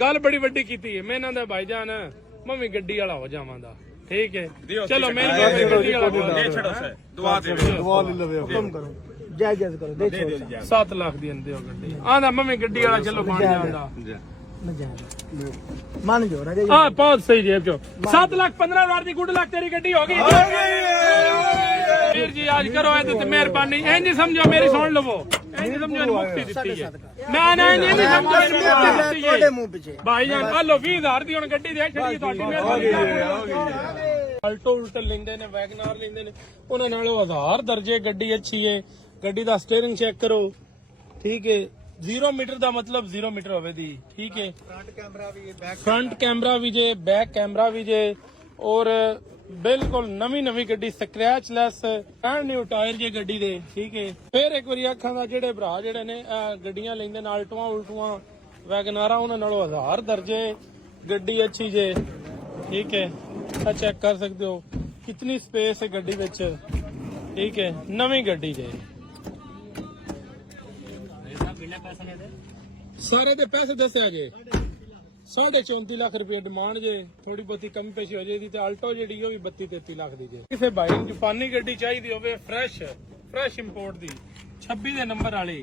गल बड़ी वड्डी कीती है मैं इन्हां दा भाईजान मैं भी गड्डी वाला हो जावांगा ठीक है चलो मेरी गड्डी वाला दे छड़ो से दुआ ले लवे हुक्म करो जायज करो दे 7 लाख दी अंदे हो गड्डी आंदा मैं गड्डी वाला चलो बन जांदा मान जो राजा हां बहुत सही जेब जो 7,15,000 दी गुड लक तेरी गड्डी हो गई वीर जी आज करो ऐ ते मेहरबानी इंज समझो मेरी सुन लवो इंज समझो मुक्ति दित्ती है मैं ना इंज समझो मुक्ति दित्ती है भाईजान हलो 20,000 दी हुन गड्डी दे छड़ी ਤੁਹਾਡੀ मेहरबानी अल्टो उल्टो लेंदे ने वैगनार लेंदे ने उन्हां नालों 1000 दर्जे गड्डी अच्छी है गड्डी दा स्टीयरिंग चेक करो ठीक है 0 मीटर दा मतलब 0 मीटर होवे दी ठीक है फ्रंट कैमरा भी जे बैक कैमरा भी जे और बिल्कुल नवी गड्डी scratch lace brand new tyre जे गड्डी दे ठीक है फिर एक बारी अखां दा जेड़े भरा जेड़े ने गड्डियां लेंदे ने अल्टोआं उल्टोआं वैगनारा उन्हां नालों 1000 दर्जे गड्डी अच्छी जे ठीक है चेक कर सकते हो कितनी स्पेस है गड्डी विच ठीक है नवी गड्डी जे सारे दे पैसे दस्या गए 34.5 लाख रुपए डिमांड जे थोड़ी बहुती कमी पेशी हो जाएगी तो अल्टो जी भी 32-33 लाख दी जे किसी भाई नूं जापानी गड्डी चाहिए होवे फ्रैश इंपोर्ट दी 26 दे नंबर वाली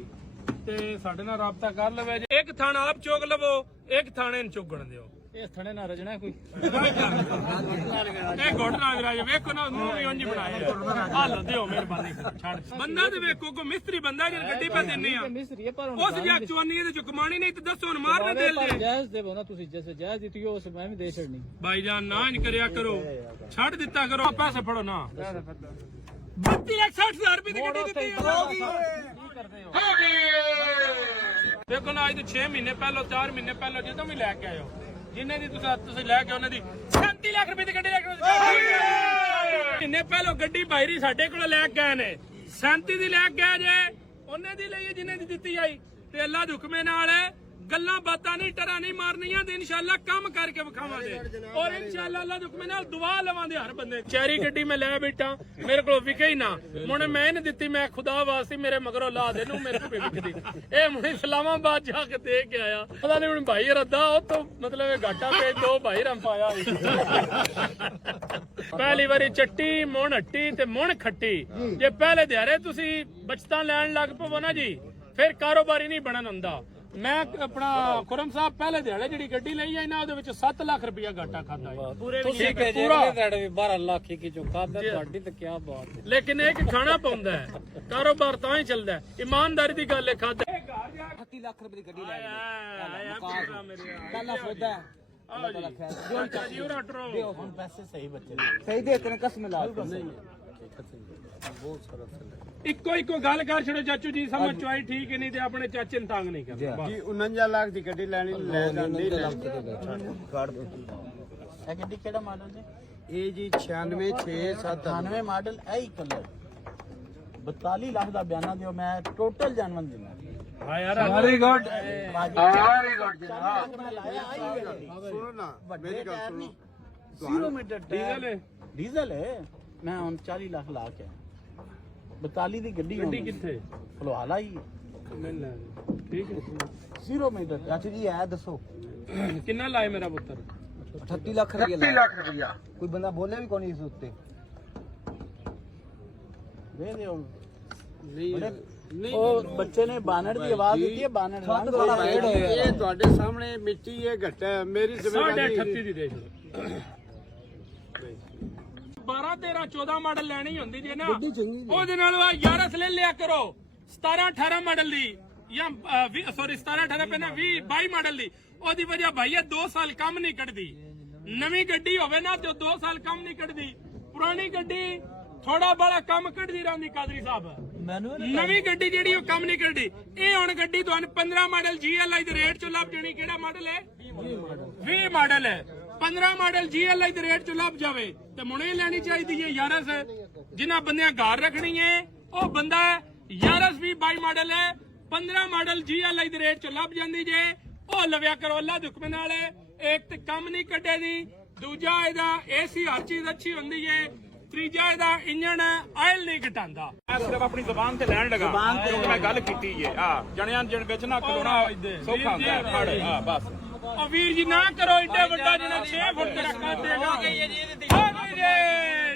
ते साडे नाल राबता कर लवे जे एक थाना आप चोक लवो एक थाने नु चुगण दियो इस थणे ना रजना कोई ए घोटना विराज वेखो ना मुंह भी उंज बनाया हाल दियो मेहरबानी छाड़ बंदा ते वेखो को मिस्त्री बंदा जे गड्डी पे देने आ मिस्त्री पर उस जा चवानी दे जो कमानी नहीं ते दसो न मारना दिल दे जायज देबो ना तुसी जैसे जायज दितियो उस मैं भी दे छड़नी भाईजान ना इंज करया करो छाड़ दिता करो पैसे फड़ो ना 32,60,000 रुपए दी गड्डी दित्ती हो देखो ना आज तो 6 महीने पहले 4 महीने पहले जो तुम ही लेके आयो जिन्हें दी तुसी लेके उन्हें दी 37 लाख रुपए दी गड्डी लेके महीने पहले गड्डी बाहरी साडे कोल लेके गए ने 37 दी लेके गए जे उन्हें दी लई जिन्हें दी दित्ती आई ते अल्लाह दे हुक्मे नाल गल्लां बातां नहीं टरा नहीं मारनियां ते इंशाअल्लाह काम करके विखावांगे और इंशाअल्लाह अल्लाह दे हुक्मे नाल दुआ लवांदे हर बंदे चेरी गड्डी मैं ले बैठा मेरे को विके ही ना मुने मैं नहीं दित्ती मैं खुदा वास्ते मेरे मगरों ला दे नू मेरे को विकदी ए मुने इस्लामाबाद जाके दे के आया पता नहीं हुन भाई रद्दा ओ तो मतलब घाटा पे दो भाई रम पाया पहली बारी चट्टी मुण हट्टी ते मुण खट्टी जे पहले दिहाड़े तुसी बचतां लैण लग पवो ना जी फिर कारोबारी नहीं बनन हुंदा मैं अपना खुरम साहब पहले दिहाड़े जी गड्डी ली आई ना 7 लाख रुपया घाटा खाता है पूरा 12 लाख की जो खाता क्या बात है लेकिन एक खाना पाउंदा है कारोबार तां ही चलदा है ईमानदारी दी गल है खाता 38 लाख रुपए दी गड्डी ले पहला सौदा पैसे सही बच्चे सही दे इतने कसम ला इको गल कर छड़ो चाचू जी समझ चुआई ठीक है नहीं ते अपने चाचे ने तंग नहीं करना जी 49 लाख दी गड्डी लेनी ले जांदी काट दो ए गड्डी केड़ा मॉडल है ए जी 96 मॉडल ए कलर 42 लाख दा बयाना दियो मैं टोटल जानवन देना हां यार वेरी गुड सुनो ना मेरी गल सुनो 0 मीटर डीजल है मैं 39 लाख ला के 42 दी गड्डी किथे फलवाला ही ठीक है 0 मीटर चाची जी है दसो कितना लाए मेरा पुत्र 38 लाख रुपया कोई बंदा बोले भी कोनी इस उत्ते वे दियो नहीं ਉਹ ਬੱਚੇ ਨੇ ਬਾਨਰ ਦੀ ਆਵਾਜ਼ ਦਿੱਤੀ ਹੈ ਬਾਨਰ ਨਾਲ ਥੋੜਾ ਰੇਡ ਹੋਇਆ ਇਹ ਤੁਹਾਡੇ ਸਾਹਮਣੇ ਮਿੱਟੀ ਇਹ ਘਟਾ ਮੇਰੀ ਜ਼ਿੰਮੇਵਾਰੀ 38 ਦੀ ਦੇ 12 13 14 ਮਾਡਲ ਲੈਣੀ ਹੁੰਦੀ ਜੇ ਨਾ ਉਹਦੇ ਨਾਲ ਯਾਰਸ ਲੈ ਲਿਆ ਕਰੋ 17 18 ਮਾਡਲ ਦੀ ਜਾਂ ਸੌਰੀ 17 18 ਪਹਿਲਾਂ 20 22 ਮਾਡਲ ਦੀ ਉਹਦੀ ਵਜ੍ਹਾ ਭਾਈ 2 ਸਾਲ ਕੰਮ ਨਹੀਂ ਕੱਢਦੀ ਨਵੀਂ ਗੱਡੀ ਹੋਵੇ ਨਾ ਤੇ 2 ਸਾਲ ਕੰਮ ਨਹੀਂ ਕੱਢਦੀ ਪੁਰਾਣੀ ਗੱਡੀ ਥੋੜਾ ਬੜਾ ਕੰਮ ਕੱਢਦੀ ਰਹਿੰਦੀ ਕਾਦਰੀ ਸਾਹਿਬ ਨਵੀਂ ਗੱਡੀ ਜਿਹੜੀ ਉਹ ਕੰਮ ਨਹੀਂ ਕੱਢਦੀ ਇਹ ਹੁਣ ਗੱਡੀ ਤੁਹਾਨੂੰ 15 ਮਾਡਲ GLI ਦੇ ਰੇਟ ਚੋਂ ਲੱਭ ਜਾਣੀ ਕਿਹੜਾ ਮਾਡਲ ਹੈ 20 ਮਾਡਲ ਹੈ 15 ਮਾਡਲ GLI ਦੇ ਰੇਟ ਚੋਂ ਲੱਭ ਜਾਵੇ ਤੇ ਮੁਣੇ ਲੈਣੀ ਚਾਹੀਦੀ ਹੈ ਯਾਰਸ ਜਿਨ੍ਹਾਂ ਬੰਦਿਆਂ ਘਰ ਰੱਖਣੀ ਹੈ ਉਹ ਬੰਦਾ ਯਾਰਸ ਵੀ 22 ਮਾਡਲ ਹੈ 15 ਮਾਡਲ GLI ਦੇ ਰੇਟ ਚੋਂ ਲੱਭ ਜਾਂਦੀ ਜੇ ਉਹ ਲਵਿਆ ਕਰੋ ਅੱਲਾ ਦੇ ਹੁਕਮ ਨਾਲ ਇੱਕ ਤੇ ਕੰਮ ਨਹੀਂ ਕੱਢੇ ਦੀ ਦੂਜਾ ਇਹਦਾ AC ਹਰ ਚੀਜ਼ ਅੱਛੀ ਹੁੰਦੀ ਹੈ ਤੀਜਾ ਇਹਦਾ ਇੰਜਣ ਆਇਲ ਨਹੀਂ ਘਟਾਉਂਦਾ ਮੈਂ ਸਿਰਫ ਆਪਣੀ ਜ਼ੁਬਾਨ ਤੇ ਲੈਣ ਲਗਾ ਕਿਉਂਕਿ ਮੈਂ ਗੱਲ ਕੀਤੀ ਹੈ ਆ ਜਣਿਆਂ ਜਣ ਵਿੱਚ ਨਾ ਕਰੋਨਾ ਸੌਖਾ ਹੁੰਦਾ ਫੜ ਬਸ ਉਹ ਵੀਰ ਜੀ ਨਾ ਕਰੋ ਏਡਾ ਵੱਡਾ ਜਿਹੜਾ 6 ਫੁੱਟ ਦਾ ਕੱਦ ਦੇਗਾ ਹੋ ਗਈ ਜੀ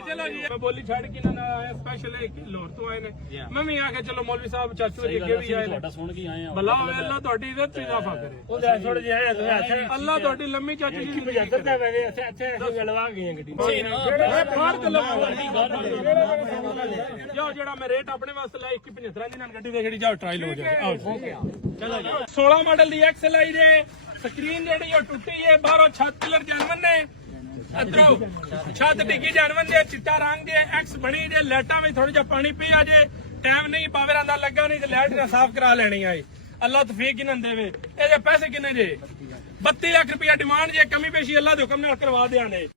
ਚਲੋ ਜੀ ਮੈਂ ਬੋਲੀ ਛੱਡ ਕੇ ਨਾ ਆਇਆ ਸਪੈਸ਼ਲ ਲਾਹੌਰ ਤੋਂ ਆਏ ਨੇ ਮੈਂ ਵੀ ਆ ਕੇ ਚਲੋ ਮੌਲਵੀ ਸਾਹਿਬ ਚਾਚੂ ਜੀ ਅੱਗੇ ਵੀ ਆਏ ਨੇ ਤੁਹਾਡਾ ਸੁਣ ਕੇ ਆਏ ਆ ਭਲਾ ਹੋਵੇ ਅੱਲਾ ਤੁਹਾਡੀ ਇੱਜ਼ਤ ਚ ਇਜ਼ਾਫਾ ਕਰੇ ਉਹ ਥੋੜੇ ਜਿਹੇ ਅੱਲਾ ਤੁਹਾਡੀ ਲੰਮੀ ਚਾਚੂ ਜੀ 75 ਦਾ ਵੇਲੇ ਇੱਥੇ ਅਸੀਂ ਮਿਲਵਾ ਗਏ ਗੱਡੀ ਫਾੜ ਕੇ ਲਵਾਂਗਾ ਜਾਓ ਜਿਹੜਾ ਮੈਂ ਰੇਟ ਆਪਣੇ ਵਾਸਤੇ ਲਾਇਆ 75 ਦੀ ਨਾਲ ਗੱਡੀ ਦੇ ਜਾਓ ਟਰਾਇਲ ਹੋ ਜਾਏ ਆਓ ਚਲੋ ਜੀ 16 ਮਾਡਲ ਦੀ ਐਕਸਲ ਆਈ ਜੇ ਸਕਰੀਨ ਜਿਹੜੀ ਉਹ ਟੁੱਟੀ ਹੈ ਬਾਹਰੋਂ ਛੱਤ ਕਲਰ ਜਾਨਵਰ ਨੇ ਅਦਰੋ ਛੱਤ ਡਿੱਗੀ ਜਾਨਵਰ ਦੇ ਚਿੱਟਾ ਰੰਗ ਦੇ ਐਕਸ ਬਣੀ ਜੇ ਲਾਈਟਾਂ ਵਿੱਚ ਥੋੜਾ ਜਿਹਾ ਪਾਣੀ ਪਿਆ ਜੇ ਟਾਈਮ ਨਹੀਂ ਪਾਵਰਾਂ ਦਾ ਲੱਗਾ ਨਹੀਂ ਤੇ ਲਾਈਟ ਨਾ ਸਾਫ਼ ਕਰਾ ਲੈਣੀ ਆਏ ਅੱਲਾ ਤੌਫੀਕ ਇਹਨਾਂ ਦੇਵੇ ਇਹਦੇ ਪੈਸੇ ਕਿੰਨੇ ਜੇ 32 ਲੱਖ ਰੁਪਇਆ ਡਿਮਾਂਡ ਜੇ ਕਮੀ ਪੇਸ਼ੀ ਅੱਲਾ ਦੇ ਹੁਕਮ ਨਾਲ ਕਰਵਾ ਦਿਆਂਗੇ